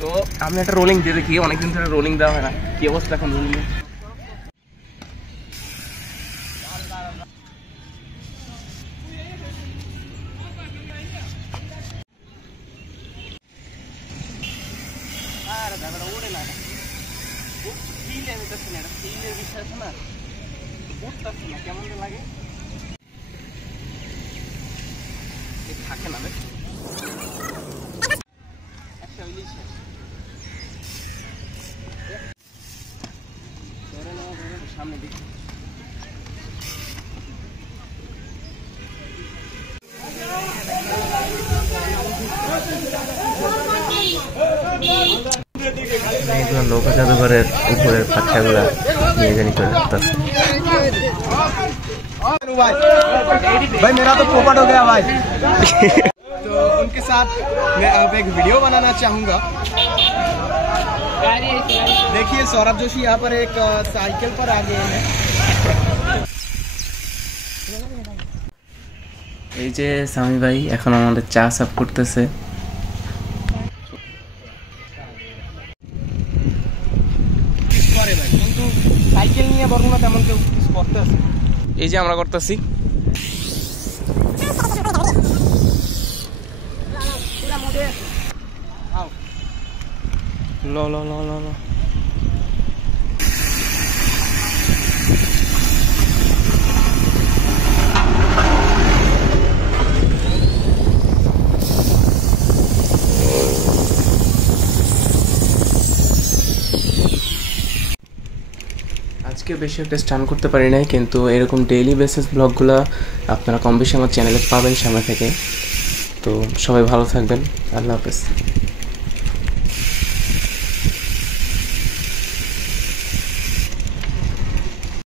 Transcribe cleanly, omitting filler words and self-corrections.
তো আমি একটা রোলিং দিয়ে দেখি, অনেকদিন ধরে রোলিং দেওয়া হয় না, কি অবস্থা এখন রোলিং এর। কেমন লাগে থাকে না সামনে দেখি। এগুলো নৌকা জাদুঘরের উপরের পাখাগুলা নিয়ে জানি করে রাখতেছে। भाई मेरा तो पोपट हो गया भाई। तो उनके साथ मैं अब एक वीडियो बनाना चाहूँगा। देखिए सौरभ जोशी यहाँ पर एक साइकिल पर आ गए हैं। এই যে সামি ভাই এখন আমাদের চা সার্ভ করতেছে। সাইকেল নিয়ে বরং তেমন কেউ কিছু করতে আছে। এই যে আমরা করতেছি ল ল ল ল ল। আজকে বেশি একটা স্টান করতে পারি নাই, কিন্তু এরকম ডেইলি বেসিস ব্লগগুলো আপনারা কম বেশি আমার চ্যানেলে পাবেন সামনে থেকে। তো সবাই ভালো থাকবেন, আল্লাহ হাফেজ।